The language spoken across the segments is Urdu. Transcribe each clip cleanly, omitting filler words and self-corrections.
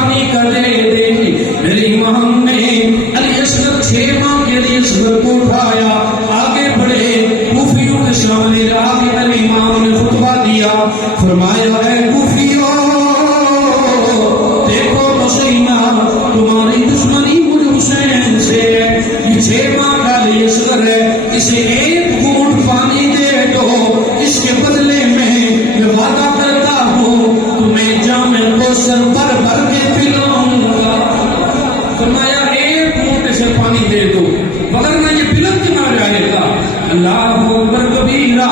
پانی کا دے دے. میرے امام نے علی اصغر 6 ماہ کے لیے اصغر کو اٹھایا, آگے بڑھے, کوفیوں کے سامنے آگے علی امام نے خطبہ دیا. فرمایا اے کوفیوں, دیکھو تو صحیح نا, تمہاری دشمنی مجھ حسین سے ہے. یہ 6 ماہ کا علی اصغر ہے, اسے ایک گھونٹ پانی دے دو, اس کے بدلے میں وعدہ کرتا ہوں تمہیں جام کوثر بھر بھر کے پلاؤں گا. فرمایا ایک گھونٹ سے پانی دے دو ورنہ یہ بلند نہ جائے گا. اللہ اکبر کبیرہ.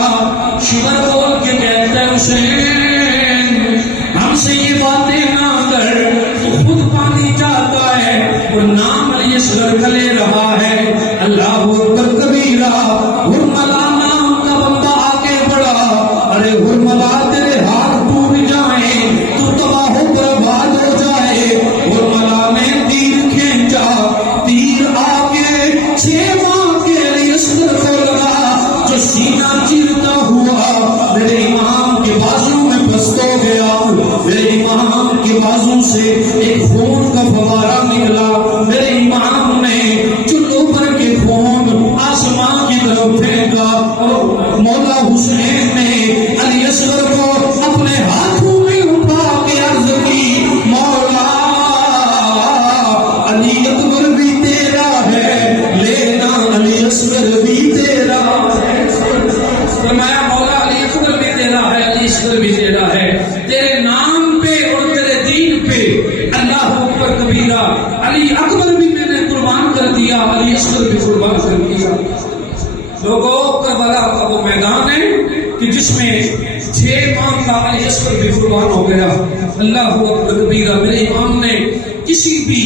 شکر بول کے کہتا ہے حسین ہم سے یہ باتیں نہ کر, تو خود پانی چاہتا ہے اور نام علی اصغر کا لے رہا ہے. اللہ اکبر کبیرہ. ہرملا نام کا بندہ آگے بڑھا. ارے ہرملا تیرے ہاتھ ٹوٹ جائیں تو تباہ و برباد ہو جائے. ہرملا نے تیر کھینچا, تیر آگے 6 ماہ کے علی اصغر کو لگا, جو سینہ چیرتا ہوا میرے امام کے بازو میں پھنس ہو گیا. میرے امام کے بازو سے ایک خون کا فوارہ نکلا. میرے امام نے چلو پر کے خون آسمان کی طرف پھینکا. مولا حسین نے علی اصغر کو اپنے ہاتھوں میں اٹھا کے عرض کی, مولا علی اکبر بھی تیرا ہے, لینا علی اصغر بھی تیرا ہے. فرمایا مولا علی اکبر بھی تیرا ہے, علی اصغر بھی تیرا ہے, تیرے نام پہ اور تیرے دین پہ. اللہ اکبر کبیرہ. علی اکبر بھی میں نے قربان کر دیا, علی اصغر بھی قربان کر دیا. لوگوں کربلا کا وہ میدان ہے کہ جس میں 6 ماہ کا علی اصغر بھی قربان ہو گیا. اللہ اکبر کبیرہ. میرے امام نے کسی بھی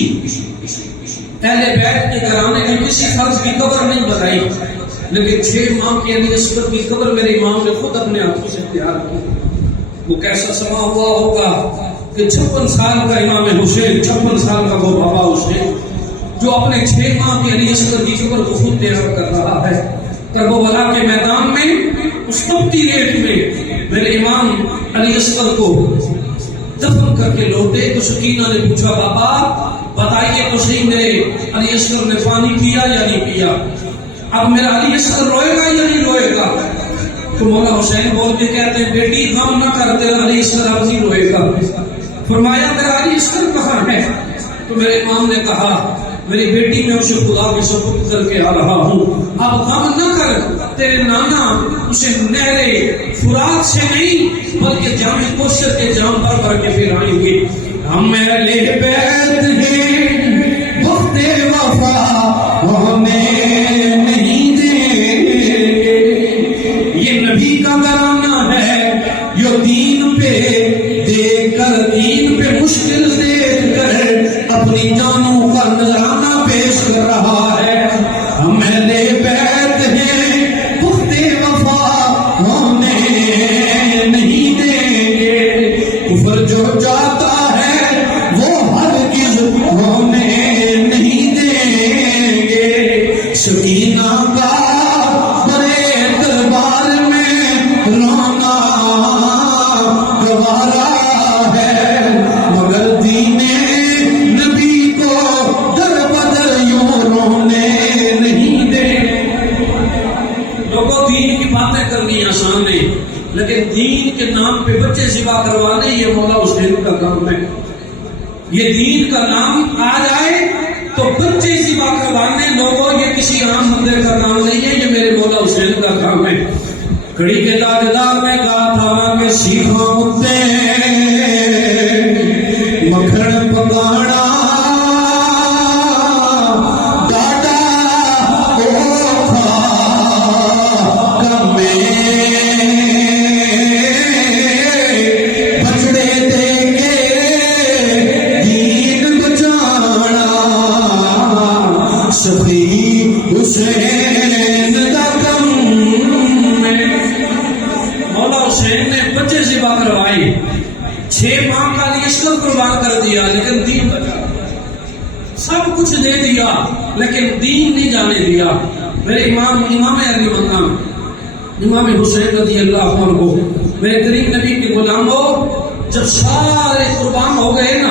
اہل بیت کے گھرانے کی کسی فرض کی قبر نہیں بتائی, لیکن 6 ماہ کے علی اصغر کی قبر میرے امام نے خود اپنے ہاتھوں سے تیار کی. وہ کیسا سما ہوا ہوگا کہ 56 سال کا امام حسین, 56 سال کا وہ بابا حسین جو اپنے 6 ماہ کے علی اصغر کی قبر کو خود تیار کر رہا ہے. کربلا کے میدان میں اس تپتی ریت میں میرے امام علی اصغر کو دفن کر کے لوٹے تو سکینہ نے پوچھا, بابا بتائیے تو صحیح میرے علی اصغر نے پانی پیا یا نہیں پیا, اب میرا علی اصغر روئے گا یا نہیں روئے گا؟ تو مولا حسین بول کے کہتے ہیں, بیٹی غم نہ کر, تیرا علی اصغر اب نہیں روئے گا. فرمایا میرا علی اصغر کہاں ہے؟ تو میرے امام نے کہا, میری بیٹی میں اسے خدا کے سپرد کر کے آ رہا ہوں, اب غم نہ کر, تیرے نانا اسے نہر فرات سے نہیں بلکہ جام کوثر کے جام پر بھر کے پھر آئیں گے. ہم اہل بیت ہیں وقت وفا ہمیں نہیں دیں گے, یہ نبی کا گھرانہ ہے جو دین پہ دے کر, دین پہ مشکل دیکھ کر اپنی جانوں کا نذرانہ پیش کر رہا ہے. ہم اہل بیت ہیں وقت وفا ہمیں نہیں دیں گے, کفر جو جاتا ہے وہ ہرگز ہمیں نہیں دیں گے. سکینہ کا بڑے دربار میں رونا گوارا ہے, مگر دین نبی کو در بدر یوں رونے نہیں دے. لوگوں دین کی باتیں کرنی آسان ہے, لیکن دین کے نام پہ بچے ذبح کروانے یہ مولا حسین کا کام ہے. یہ دین کا نام آ جائے تو بچے ذبح کروانے, لوگوں یہ کسی عام بندے کا کام نہیں ہے, یہ میرے مولا حسین کا کام ہے. کڑی کے تاجدار نے کہا تھا کہ سیکھا ہوتے مکھن پکانا, ڈاڈا اوکھا کمے بچڑے دے کے دین بچانا, سخی حسین دا کم. مولا حسین نے بچے ذبح کروائے, 6 ماہ کا علی اصغر قربان کر دیا, لیکن دین بچا. سب کچھ دے دیا لیکن دین نہیں جانے دیا. میرے امام علی مقام امام حسین رضی اللہ عنہ, میرے قریب نبی کے غلام ہو, جب سارے قربان ہو گئے نا